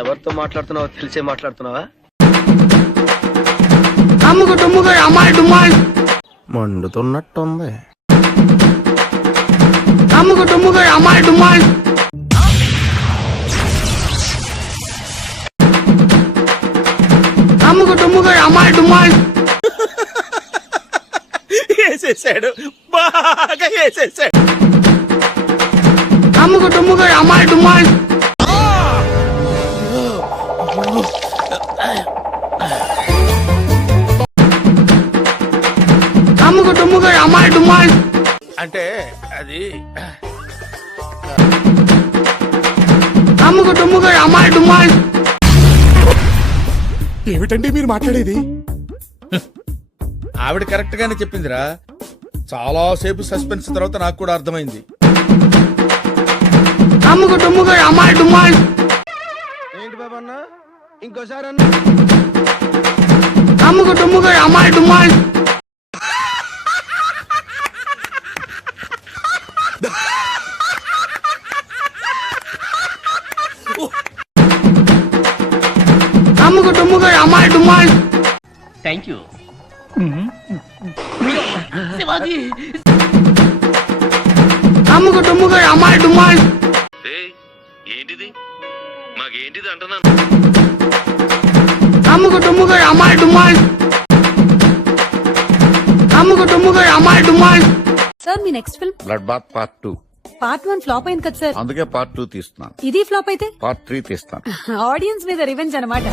ఎవరితో మాట్లాడుతున్నావో తెలిసే మాట్లాడుతున్నావా? మండుతున్నట్టుంది. వేసేసాడు, బాగా వేసేసాడు. అంటే అది ఏమిటండి మీరు మాట్లాడేది? ఆవిడ కరెక్ట్ గానే చెప్పిందిరా. చాలా సేపు సస్పెన్స్ తర్వాత నాకు కూడా అర్థమైంది. ఏంటి బాబా అన్న, ఇంకోసారి థ్యాంక్ యూ శివాజీ. ఏంటిది మాకేంటిది అంటున్నాను. సార్ మీ next film blood bath part 2. Part 1 flop అయింది కదా సార్. అందుకే పార్ట్ 2 తీస్తున్నాను. ఇది ఫ్లాప్ అయితే పార్ట్ 3 తీస్తాను. ఆడియన్స్ మీద రివెంజ్ అన్నమాట.